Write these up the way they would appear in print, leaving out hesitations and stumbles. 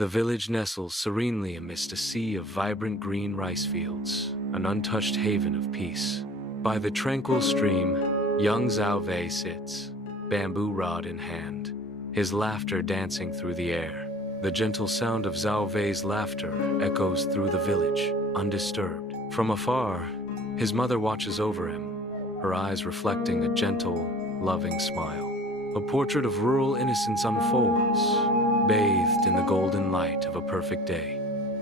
The village nestles serenely amidst a sea of vibrant green rice fields, an untouched haven of peace. By the tranquil stream, young Zao Vey sits, bamboo rod in hand, his laughter dancing through the air. The gentle sound of Zao Vey's laughter echoes through the village, undisturbed. From afar, his mother watches over him, her eyes reflecting a gentle, loving smile. A portrait of rural innocence unfolds, bathed in the golden light of a perfect day.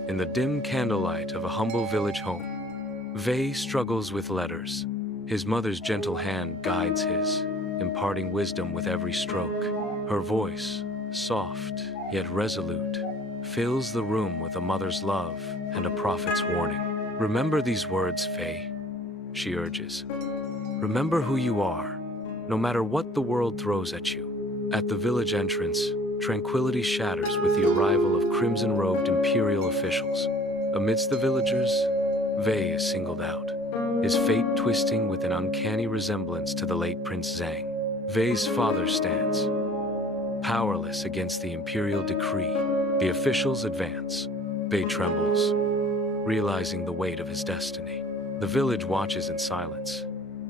In the dim candlelight of a humble village home, Vey struggles with letters. His mother's gentle hand guides his, imparting wisdom with every stroke. Her voice, soft yet resolute, fills the room with a mother's love and a prophet's warning. "Remember these words, Vey," she urges. "Remember who you are, no matter what the world throws at you." At the village entrance, tranquility shatters with the arrival of crimson-robed imperial officials. Amidst the villagers, Vey is singled out, his fate twisting with an uncanny resemblance to the late Prince Zhang. Vey's father stands, powerless against the imperial decree. The officials advance. Vey trembles, realizing the weight of his destiny. The village watches in silence.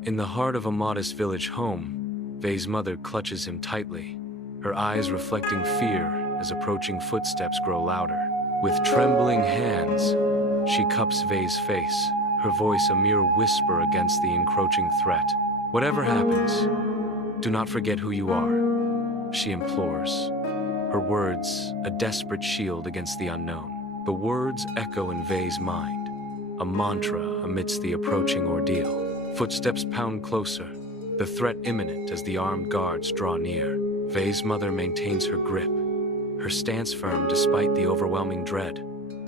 In the heart of a modest village home, Vey's mother clutches him tightly, her eyes reflecting fear as approaching footsteps grow louder. With trembling hands, she cups Vey's face, her voice a mere whisper against the encroaching threat. "Whatever happens, do not forget who you are," she implores, her words a desperate shield against the unknown. The words echo in Vey's mind, a mantra amidst the approaching ordeal. Footsteps pound closer, the threat imminent as the armed guards draw near. Vey's mother maintains her grip, her stance firm despite the overwhelming dread.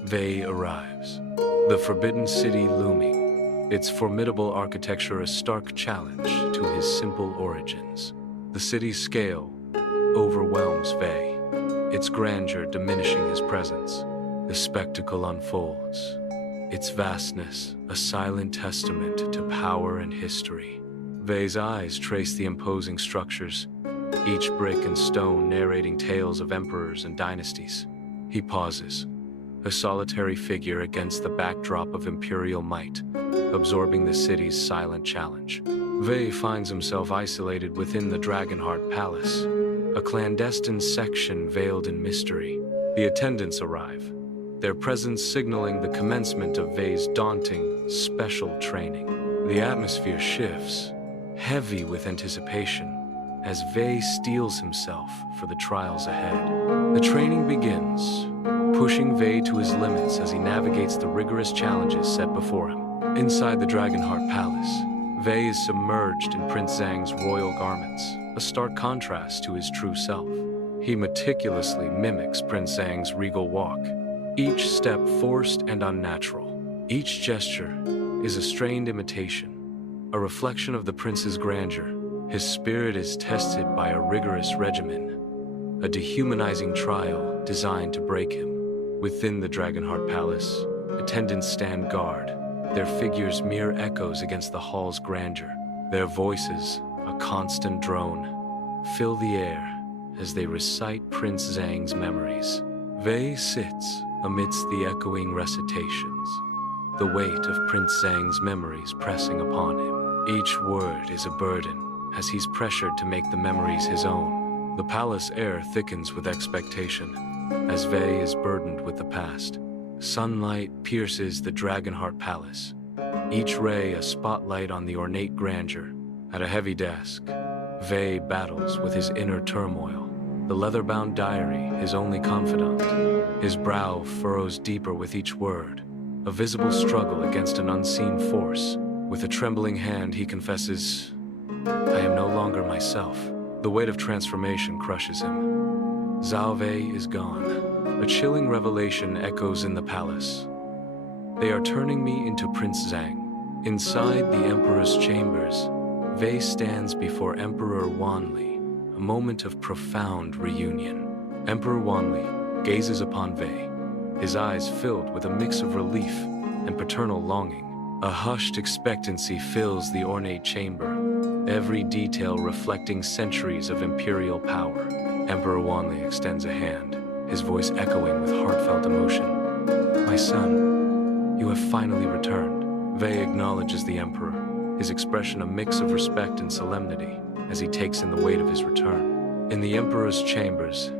Vey arrives, the forbidden city looming, its formidable architecture a stark challenge to his simple origins. The city's scale overwhelms Vey, its grandeur diminishing his presence. The spectacle unfolds, its vastness a silent testament to power and history. Vey's eyes trace the imposing structures, each brick and stone narrating tales of emperors and dynasties. He pauses, a solitary figure against the backdrop of imperial might, absorbing the city's silent challenge. Vey finds himself isolated within the Dragonheart Palace, a clandestine section veiled in mystery. The attendants arrive, their presence signaling the commencement of Vey's daunting, special training. The atmosphere shifts, heavy with anticipation, as Vey steels himself for the trials ahead. The training begins, pushing Vey to his limits as he navigates the rigorous challenges set before him. Inside the Dragonheart Palace, Vey is submerged in Prince Zhang's royal garments, a stark contrast to his true self. He meticulously mimics Prince Zhang's regal walk, each step forced and unnatural. Each gesture is a strained imitation, a reflection of the prince's grandeur. His spirit is tested by a rigorous regimen, a dehumanizing trial designed to break him. Within the Dragonheart Palace, attendants stand guard, their figures mere echoes against the hall's grandeur. Their voices, a constant drone, fill the air as they recite Prince Zhang's memories. Vey sits amidst the echoing recitations, the weight of Prince Zhang's memories pressing upon him. Each word is a burden, as he's pressured to make the memories his own. The palace air thickens with expectation, as Vey is burdened with the past. Sunlight pierces the Dragonheart Palace, each ray a spotlight on the ornate grandeur. At a heavy desk, Vey battles with his inner turmoil, the leather-bound diary his only confidant. His brow furrows deeper with each word, a visible struggle against an unseen force. With a trembling hand, he confesses, "I am no longer myself." The weight of transformation crushes him. Zao Vey is gone. A chilling revelation echoes in the palace. "They are turning me into Prince Zhang." Inside the Emperor's chambers, Vey stands before Emperor Wanli, a moment of profound reunion. Emperor Wanli gazes upon Vey, his eyes filled with a mix of relief and paternal longing. A hushed expectancy fills the ornate chamber, every detail reflecting centuries of imperial power. Emperor Wanli extends a hand, his voice echoing with heartfelt emotion. "My son, you have finally returned." Vey acknowledges the Emperor, his expression a mix of respect and solemnity as he takes in the weight of his return. In the Emperor's chambers,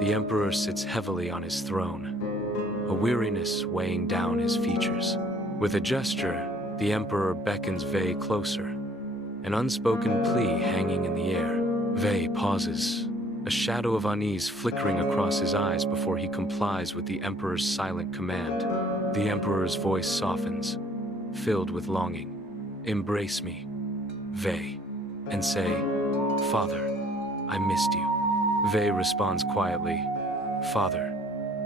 the Emperor sits heavily on his throne, a weariness weighing down his features. With a gesture, the Emperor beckons Vey closer, an unspoken plea hanging in the air. Vey pauses, a shadow of unease flickering across his eyes before he complies with the Emperor's silent command. The Emperor's voice softens, filled with longing. "Embrace me, Vey, and say, 'Father, I missed you.'" Vey responds quietly, "Father,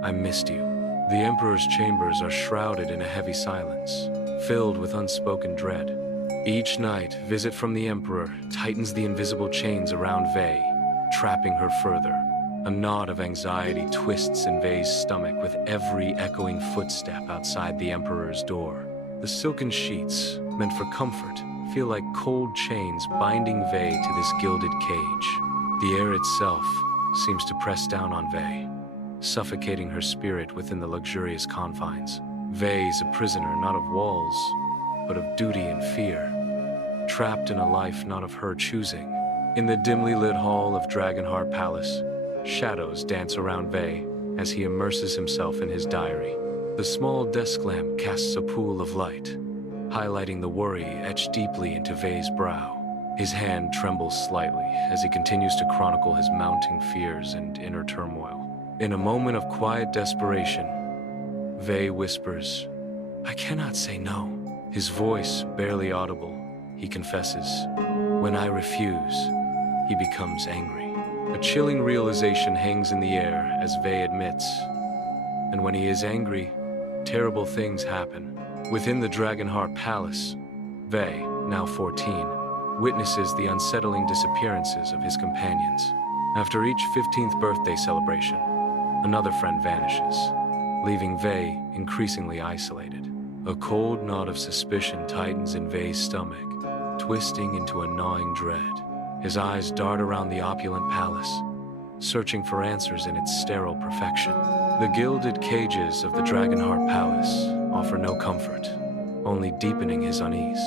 I missed you." The Emperor's chambers are shrouded in a heavy silence, filled with unspoken dread. Each night, visit from the Emperor tightens the invisible chains around Vey, trapping her further. A knot of anxiety twists in Vey's stomach with every echoing footstep outside the Emperor's door. The silken sheets, meant for comfort, feel like cold chains binding Vey to this gilded cage. The air itself seems to press down on Vey, suffocating her spirit within the luxurious confines. Vey is a prisoner not of walls, but of duty and fear, trapped in a life not of her choosing. In the dimly lit hall of Dragonheart Palace, shadows dance around Vey as he immerses himself in his diary. The small desk lamp casts a pool of light, highlighting the worry etched deeply into Vey's brow. His hand trembles slightly as he continues to chronicle his mounting fears and inner turmoil. In a moment of quiet desperation, Vey whispers, "I cannot say no." His voice barely audible, he confesses, "When I refuse, he becomes angry." A chilling realization hangs in the air as Vey admits, and when he is angry, terrible things happen. Within the Dragonheart Palace, Vey, now 14, witnesses the unsettling disappearances of his companions. After each 15th birthday celebration, another friend vanishes, leaving Vey increasingly isolated. A cold knot of suspicion tightens in Vey's stomach, twisting into a gnawing dread. His eyes dart around the opulent palace, searching for answers in its sterile perfection. The gilded cages of the Dragonheart Palace offer no comfort, only deepening his unease.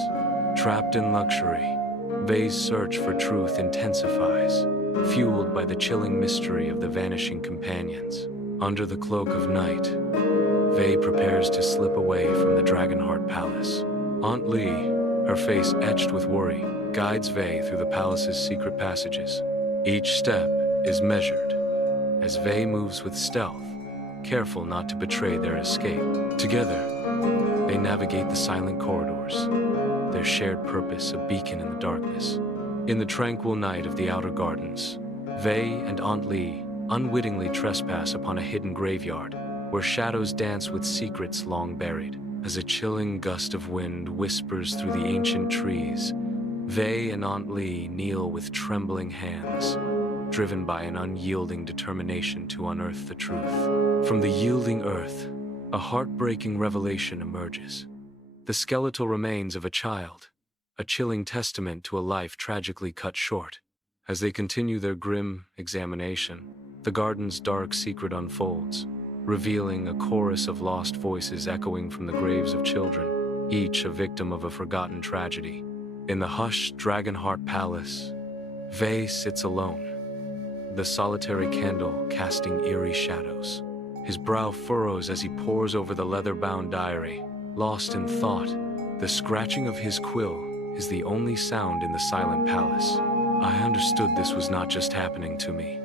Trapped in luxury, Vey's search for truth intensifies, fueled by the chilling mystery of the vanishing companions. Under the cloak of night, Vey prepares to slip away from the Dragonheart Palace. Aunt Lee, her face etched with worry, guides Vey through the palace's secret passages. Each step is measured, as Vey moves with stealth, careful not to betray their escape. Together, they navigate the silent corridors, their shared purpose a beacon in the darkness. In the tranquil night of the outer gardens, Vey and Aunt Lee unwittingly trespass upon a hidden graveyard, where shadows dance with secrets long buried. As a chilling gust of wind whispers through the ancient trees, Vey and Aunt Lee kneel with trembling hands, driven by an unyielding determination to unearth the truth. From the yielding earth, a heartbreaking revelation emerges. The skeletal remains of a child, a chilling testament to a life tragically cut short. As they continue their grim examination, the garden's dark secret unfolds, revealing a chorus of lost voices echoing from the graves of children, each a victim of a forgotten tragedy. In the hushed Dragonheart Palace, Vey sits alone, the solitary candle casting eerie shadows. His brow furrows as he pores over the leather-bound diary, lost in thought. The scratching of his quill is the only sound in the silent palace. "I understood this was not just happening to me,"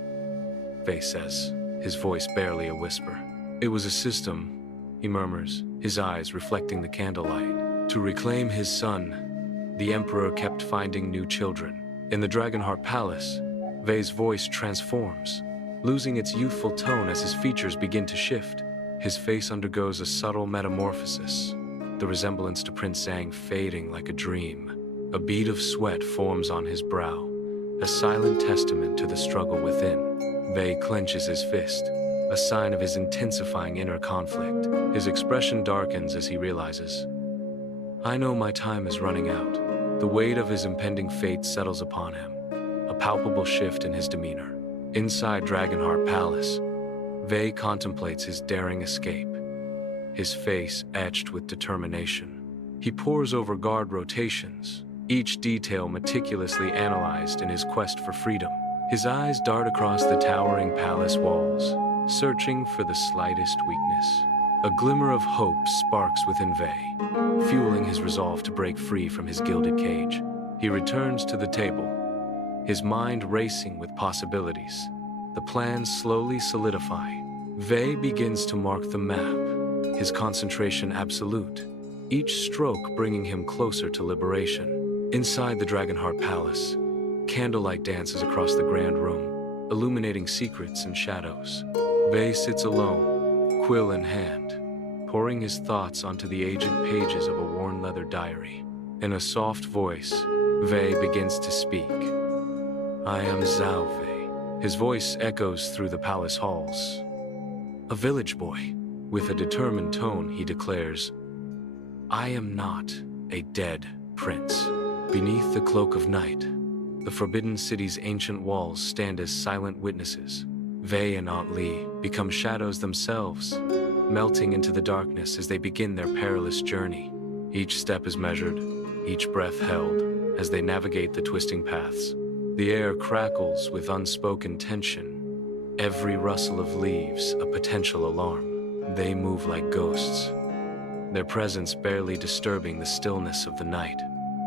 Vey says, his voice barely a whisper. "It was a system," he murmurs, his eyes reflecting the candlelight. To reclaim his son, the Emperor kept finding new children. In the Dragonheart Palace, Vey's voice transforms, losing its youthful tone as his features begin to shift. His face undergoes a subtle metamorphosis, the resemblance to Prince Zhang fading like a dream. A bead of sweat forms on his brow, a silent testament to the struggle within. Vey clenches his fist, a sign of his intensifying inner conflict. His expression darkens as he realizes, "I know my time is running out." The weight of his impending fate settles upon him, a palpable shift in his demeanor. Inside Dragonheart Palace, Vey contemplates his daring escape, his face etched with determination. He pores over guard rotations, each detail meticulously analyzed in his quest for freedom. His eyes dart across the towering palace walls, searching for the slightest weakness. A glimmer of hope sparks within Vey, fueling his resolve to break free from his gilded cage. He returns to the table, his mind racing with possibilities. The plans slowly solidify. Vey begins to mark the map, his concentration absolute, each stroke bringing him closer to liberation. Inside the Dragonheart Palace, candlelight dances across the grand room, illuminating secrets and shadows. Vey sits alone, quill in hand, pouring his thoughts onto the aged pages of a worn leather diary. In a soft voice, Vey begins to speak. I am Zao Vey. His voice echoes through the palace halls. A village boy. With a determined tone, he declares, I am not a dead prince. Beneath the cloak of night, the Forbidden City's ancient walls stand as silent witnesses. Vey and Aunt Lee become shadows themselves, melting into the darkness as they begin their perilous journey. Each step is measured, each breath held, as they navigate the twisting paths. The air crackles with unspoken tension, every rustle of leaves a potential alarm. They move like ghosts, their presence barely disturbing the stillness of the night.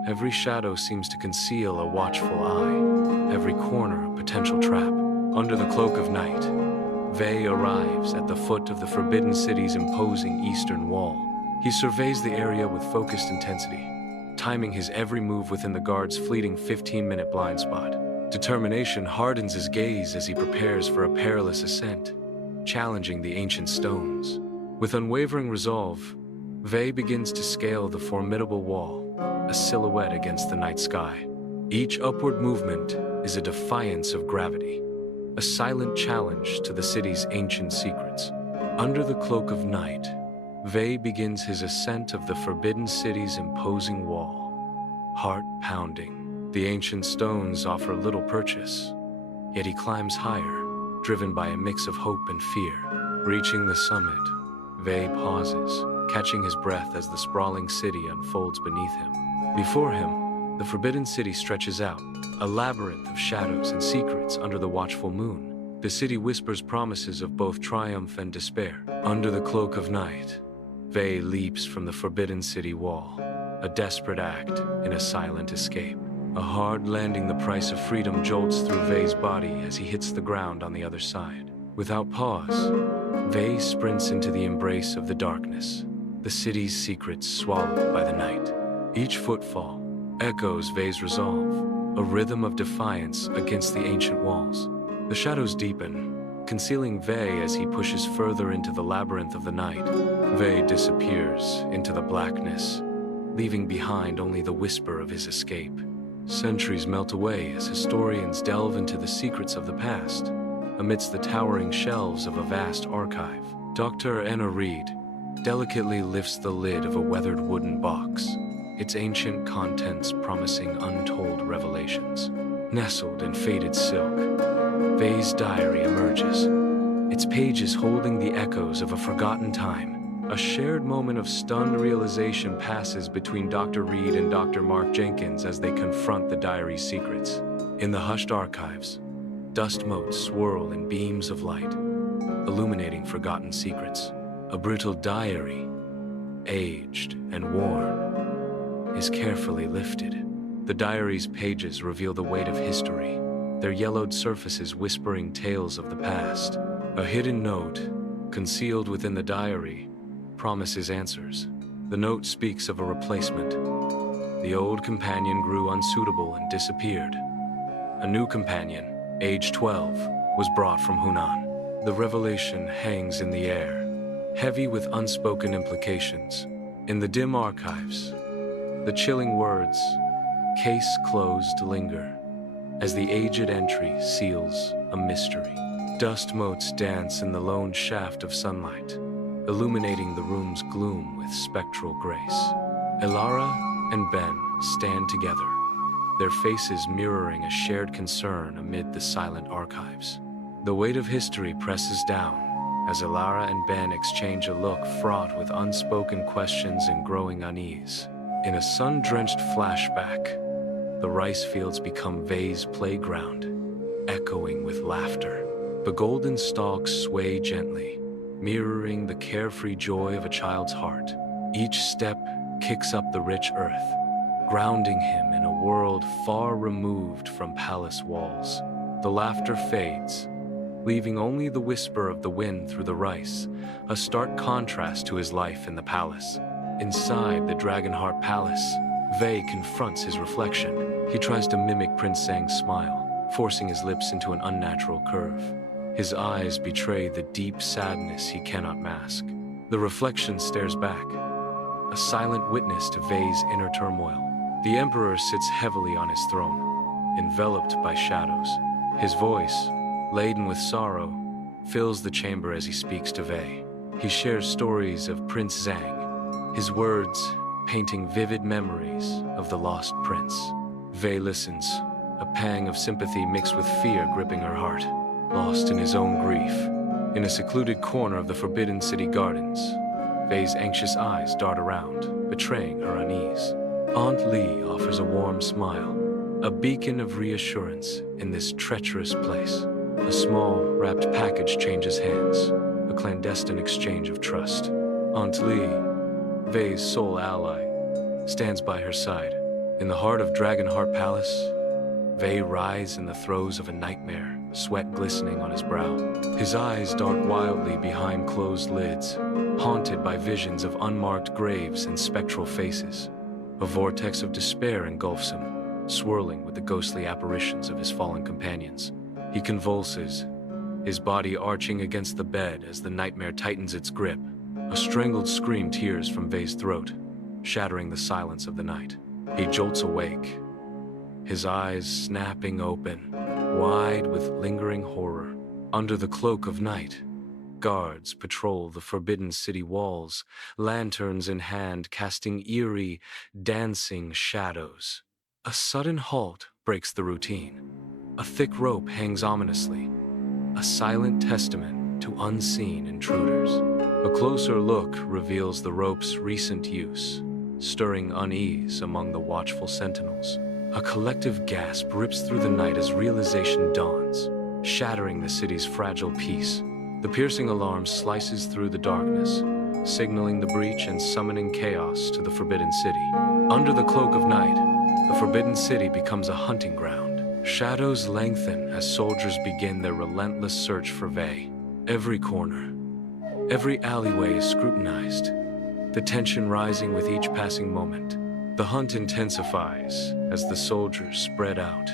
Every shadow seems to conceal a watchful eye, every corner a potential trap. Under the cloak of night, Vey arrives at the foot of the Forbidden City's imposing eastern wall. He surveys the area with focused intensity, timing his every move within the guard's fleeting 15-minute blind spot. Determination hardens his gaze as he prepares for a perilous ascent, challenging the ancient stones. With unwavering resolve, Vey begins to scale the formidable wall, a silhouette against the night sky. Each upward movement is a defiance of gravity, a silent challenge to the city's ancient secrets. Under the cloak of night, Vey begins his ascent of the Forbidden City's imposing wall. Heart pounding, the ancient stones offer little purchase, yet he climbs higher, driven by a mix of hope and fear. Reaching the summit, Vey pauses, catching his breath as the sprawling city unfolds beneath him. Before him, the Forbidden City stretches out, a labyrinth of shadows and secrets under the watchful moon. The city whispers promises of both triumph and despair. Under the cloak of night, Vey leaps from the Forbidden City wall, a desperate act in a silent escape. A hard landing, the price of freedom, jolts through Vey's body as he hits the ground on the other side. Without pause, Vey sprints into the embrace of the darkness, the city's secrets swallowed by the night. Each footfall echoes Vey's resolve, a rhythm of defiance against the ancient walls. The shadows deepen, concealing Vey as he pushes further into the labyrinth of the night. Vey disappears into the blackness, leaving behind only the whisper of his escape. Centuries melt away as historians delve into the secrets of the past. Amidst the towering shelves of a vast archive, Dr. Anna Reed delicately lifts the lid of a weathered wooden box, its ancient contents promising untold revelations. Nestled in faded silk, Vey's diary emerges, its pages holding the echoes of a forgotten time. A shared moment of stunned realization passes between Dr. Reed and Dr. Mark Jenkins as they confront the diary's secrets. In the hushed archives, dust motes swirl in beams of light, illuminating forgotten secrets. A brutal diary, aged and worn, is carefully lifted. The diary's pages reveal the weight of history, their yellowed surfaces whispering tales of the past. A hidden note, concealed within the diary, promises answers. The note speaks of a replacement. The old companion grew unsuitable and disappeared. A new companion, age 12, was brought from Hunan. The revelation hangs in the air, heavy with unspoken implications. In the dim archives, the chilling words, "Case closed," linger, as the aged entry seals a mystery. Dust motes dance in the lone shaft of sunlight, illuminating the room's gloom with spectral grace. Elara and Ben stand together, their faces mirroring a shared concern amid the silent archives. The weight of history presses down, as Ilara and Ben exchange a look fraught with unspoken questions and growing unease. In a sun-drenched flashback, the rice fields become Vey's playground, echoing with laughter. The golden stalks sway gently, mirroring the carefree joy of a child's heart. Each step kicks up the rich earth, grounding him in a world far removed from palace walls. The laughter fades, leaving only the whisper of the wind through the rice, a stark contrast to his life in the palace. Inside the Dragonheart Palace, Vey confronts his reflection. He tries to mimic Prince Zhang's smile, forcing his lips into an unnatural curve. His eyes betray the deep sadness he cannot mask. The reflection stares back, a silent witness to Vey's inner turmoil. The Emperor sits heavily on his throne, enveloped by shadows. His voice, laden with sorrow, fills the chamber as he speaks to Vey. He shares stories of Prince Zhang, his words painting vivid memories of the lost prince. Vey listens, a pang of sympathy mixed with fear gripping her heart. Lost in his own grief, in a secluded corner of the Forbidden City gardens, Vey's anxious eyes dart around, betraying her unease. Aunt Li offers a warm smile, a beacon of reassurance in this treacherous place. A small, wrapped package changes hands, a clandestine exchange of trust. Aunt Li, Vey's sole ally, stands by her side. In the heart of Dragonheart Palace, Vey writhes in the throes of a nightmare, sweat glistening on his brow. His eyes dart wildly behind closed lids, haunted by visions of unmarked graves and spectral faces. A vortex of despair engulfs him, swirling with the ghostly apparitions of his fallen companions. He convulses, his body arching against the bed as the nightmare tightens its grip. A strangled scream tears from Vey's throat, shattering the silence of the night. He jolts awake, his eyes snapping open, wide with lingering horror. Under the cloak of night, guards patrol the Forbidden City walls, lanterns in hand casting eerie, dancing shadows. A sudden halt breaks the routine. A thick rope hangs ominously, a silent testament to unseen intruders. A closer look reveals the rope's recent use, stirring unease among the watchful sentinels. A collective gasp rips through the night as realization dawns, shattering the city's fragile peace. The piercing alarm slices through the darkness, signaling the breach and summoning chaos to the Forbidden City. Under the cloak of night, the Forbidden City becomes a hunting ground. Shadows lengthen as soldiers begin their relentless search for Vey. Every corner, every alleyway is scrutinized, the tension rising with each passing moment. The hunt intensifies as the soldiers spread out,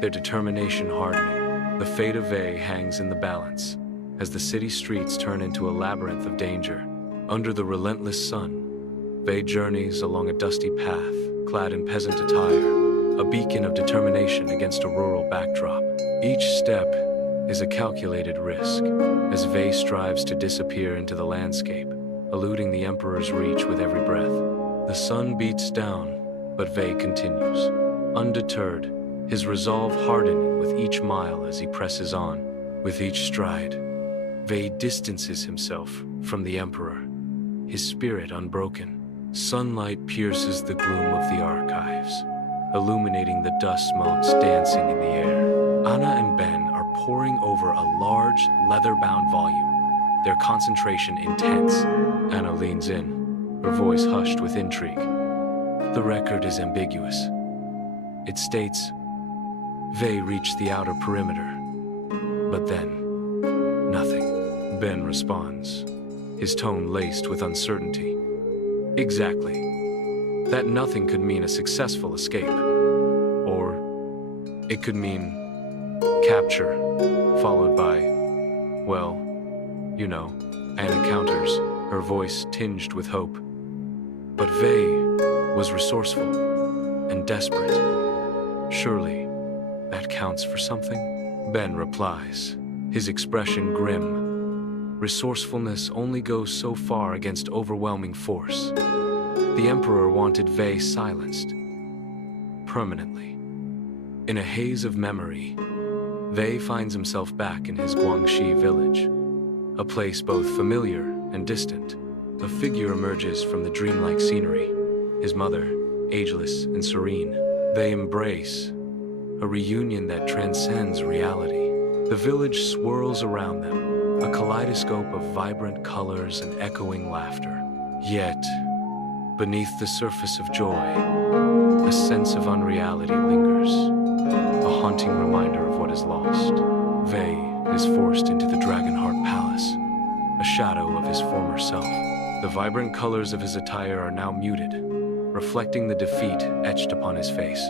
their determination hardening. The fate of Vey hangs in the balance as the city streets turn into a labyrinth of danger. Under the relentless sun, Vey journeys along a dusty path, clad in peasant attire, a beacon of determination against a rural backdrop. Each step is a calculated risk, as Vey strives to disappear into the landscape, eluding the Emperor's reach with every breath. The sun beats down, but Vey continues, undeterred, his resolve hardening with each mile as he presses on. With each stride, Vey distances himself from the Emperor, his spirit unbroken. Sunlight pierces the gloom of the archives, illuminating the dust motes dancing in the air. Anna and Ben are poring over a large, leather-bound volume, their concentration intense. Anna leans in, her voice hushed with intrigue. The record is ambiguous. It states, Vey reached the outer perimeter, but then, nothing. Ben responds, his tone laced with uncertainty. Exactly. That nothing could mean a successful escape. Or it could mean capture, followed by, well, you know. Anna counters, her voice tinged with hope. But Vey was resourceful and desperate. Surely that counts for something? Ben replies, his expression grim. Resourcefulness only goes so far against overwhelming force. The Emperor wanted Vey silenced, permanently. In a haze of memory, Vey finds himself back in his Guangxi village, a place both familiar and distant. A figure emerges from the dreamlike scenery, his mother, ageless and serene. They embrace, a reunion that transcends reality. The village swirls around them, a kaleidoscope of vibrant colors and echoing laughter. Yet, beneath the surface of joy, a sense of unreality lingers, a haunting reminder of what is lost. Vey is forced into the Dragonheart Palace, a shadow of his former self. The vibrant colors of his attire are now muted, reflecting the defeat etched upon his face.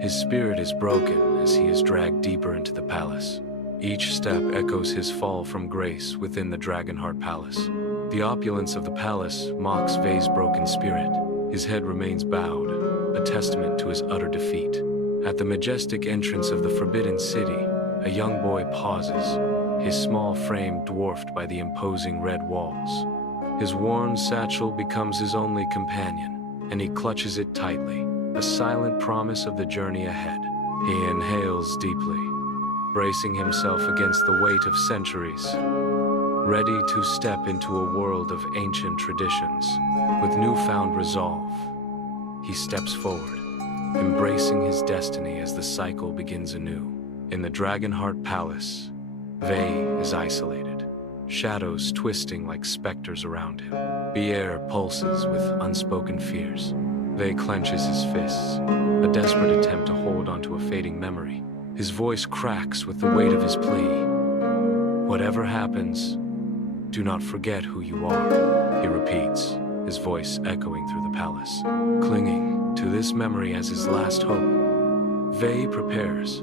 His spirit is broken as he is dragged deeper into the palace. Each step echoes his fall from grace within the Dragonheart Palace. The opulence of the palace mocks Vey's broken spirit. His head remains bowed, a testament to his utter defeat. At the majestic entrance of the Forbidden City, a young boy pauses, his small frame dwarfed by the imposing red walls. His worn satchel becomes his only companion, and he clutches it tightly, a silent promise of the journey ahead. He inhales deeply, bracing himself against the weight of centuries, ready to step into a world of ancient traditions. With newfound resolve, he steps forward, embracing his destiny as the cycle begins anew. In the Dragonheart Palace, Vey is isolated, shadows twisting like specters around him. The air pulses with unspoken fears. Vey clenches his fists, a desperate attempt to hold onto a fading memory. His voice cracks with the weight of his plea. Whatever happens, do not forget who you are, he repeats, his voice echoing through the palace. Clinging to this memory as his last hope, Vey prepares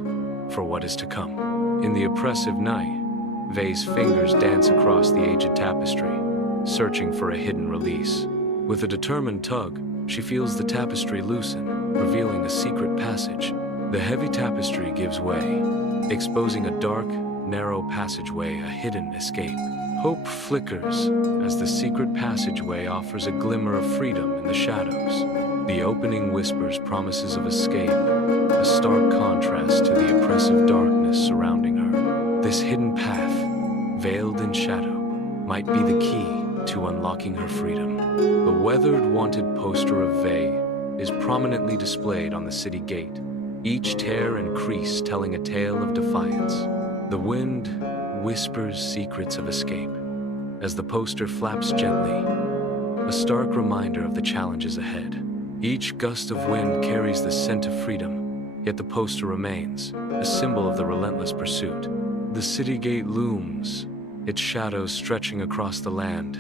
for what is to come. In the oppressive night, Vey's fingers dance across the aged tapestry, searching for a hidden release. With a determined tug, she feels the tapestry loosen, revealing a secret passage. The heavy tapestry gives way, exposing a dark, narrow passageway, a hidden escape. Hope flickers as the secret passageway offers a glimmer of freedom in the shadows. The opening whispers promises of escape, a stark contrast to the oppressive darkness surrounding her. This hidden path, veiled in shadow, might be the key to unlocking her freedom. The weathered wanted poster of Vey is prominently displayed on the city gate, each tear and crease telling a tale of defiance. The wind whispers secrets of escape as the poster flaps gently, a stark reminder of the challenges ahead. Each gust of wind carries the scent of freedom, yet the poster remains, a symbol of the relentless pursuit. The city gate looms, its shadows stretching across the land,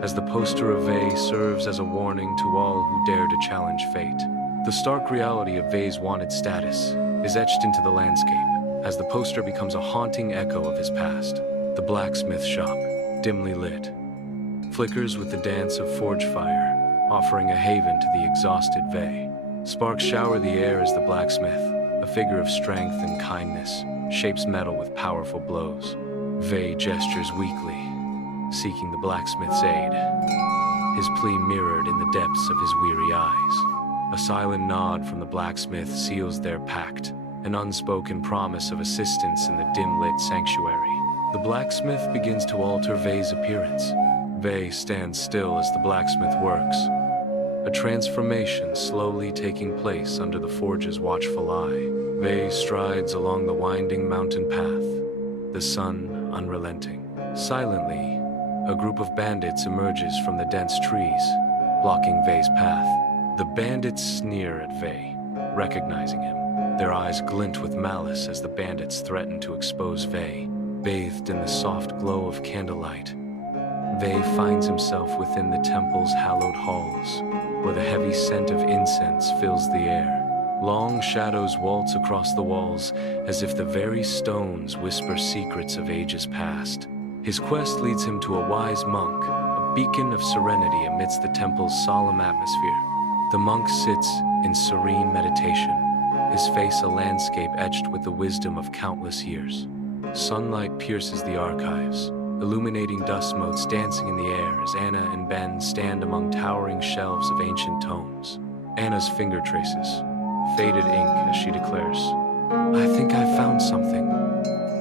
as the poster of Vey serves as a warning to all who dare to challenge fate. The stark reality of Vey's wanted status is etched into the landscape, as the poster becomes a haunting echo of his past. The blacksmith shop, dimly lit, flickers with the dance of forge fire, offering a haven to the exhausted Vey. Sparks shower the air as the blacksmith, a figure of strength and kindness, shapes metal with powerful blows. Vey gestures weakly, seeking the blacksmith's aid, his plea mirrored in the depths of his weary eyes. A silent nod from the blacksmith seals their pact, an unspoken promise of assistance in the dim-lit sanctuary. The blacksmith begins to alter Vey's appearance. Vey stands still as the blacksmith works, a transformation slowly taking place under the forge's watchful eye. Vey strides along the winding mountain path, the sun unrelenting. Silently, a group of bandits emerges from the dense trees, blocking Vey's path. The bandits sneer at Vey, recognizing him. Their eyes glint with malice as the bandits threaten to expose Vey. Bathed in the soft glow of candlelight, Vey finds himself within the temple's hallowed halls, where the heavy scent of incense fills the air. Long shadows waltz across the walls, as if the very stones whisper secrets of ages past. His quest leads him to a wise monk, a beacon of serenity amidst the temple's solemn atmosphere. The monk sits in serene meditation, his face a landscape etched with the wisdom of countless years. Sunlight pierces the archives, illuminating dust motes dancing in the air as Anna and Ben stand among towering shelves of ancient tomes. Anna's finger traces, faded ink as she declares, "I think I found something,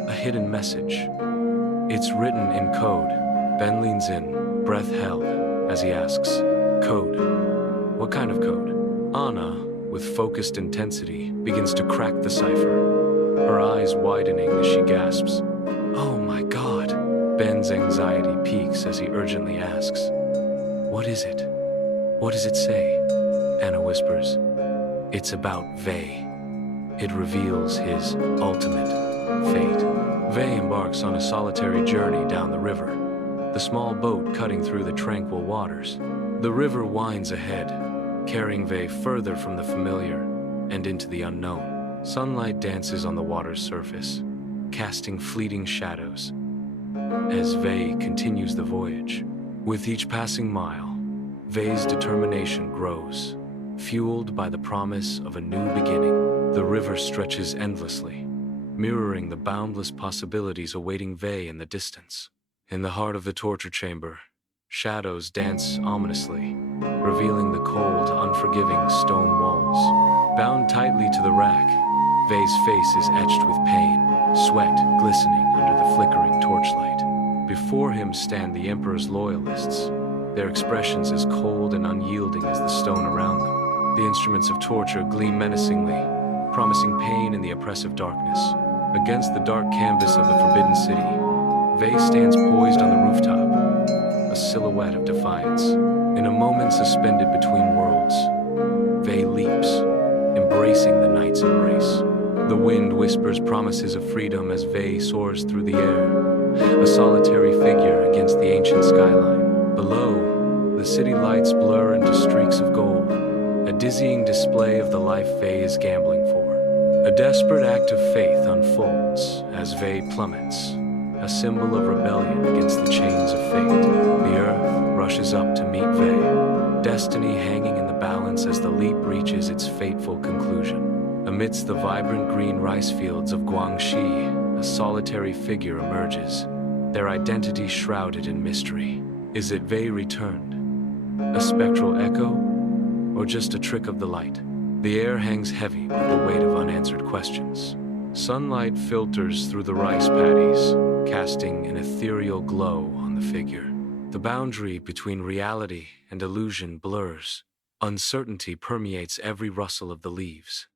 a hidden message. It's written in code, Ben leans in, breath held, as he asks, "Code? What kind of code?" Anna, with focused intensity, begins to crack the cipher, her eyes widening as she gasps, "Oh my God!" Ben's anxiety peaks as he urgently asks, "What is it? What does it say?" Anna whispers, "It's about Vey." It reveals his ultimate fate. Vey embarks on a solitary journey down the river, the small boat cutting through the tranquil waters. The river winds ahead, carrying Vey further from the familiar and into the unknown. Sunlight dances on the water's surface, casting fleeting shadows as Vey continues the voyage. With each passing mile, Vey's determination grows, fueled by the promise of a new beginning. The river stretches endlessly, mirroring the boundless possibilities awaiting Vey in the distance. In the heart of the torture chamber, shadows dance ominously, revealing the cold, unforgiving stone walls. Bound tightly to the rack, Vey's face is etched with pain, sweat glistening under the flickering torchlight. Before him stand the Emperor's loyalists, their expressions as cold and unyielding as the stone around them. The instruments of torture gleam menacingly, promising pain in the oppressive darkness. Against the dark canvas of the Forbidden City, Vey stands poised on the rooftop, a silhouette of defiance. In a moment suspended between worlds, Vey leaps, embracing the night's embrace. The wind whispers promises of freedom as Vey soars through the air, a solitary figure against the ancient skyline. Below, the city lights blur into streaks of gold, a dizzying display of the life Vey is gambling for. A desperate act of faith unfolds as Vey plummets, a symbol of rebellion against the chains of fate. The earth rushes up to meet Vey, destiny hanging in the balance as the leap reaches its fateful conclusion. Amidst the vibrant green rice fields of Guangxi, a solitary figure emerges, their identity shrouded in mystery. Is it Vey returned? A spectral echo? Or just a trick of the light? The air hangs heavy with the weight of unanswered questions. Sunlight filters through the rice paddies, casting an ethereal glow on the figure. The boundary between reality and illusion blurs. Uncertainty permeates every rustle of the leaves.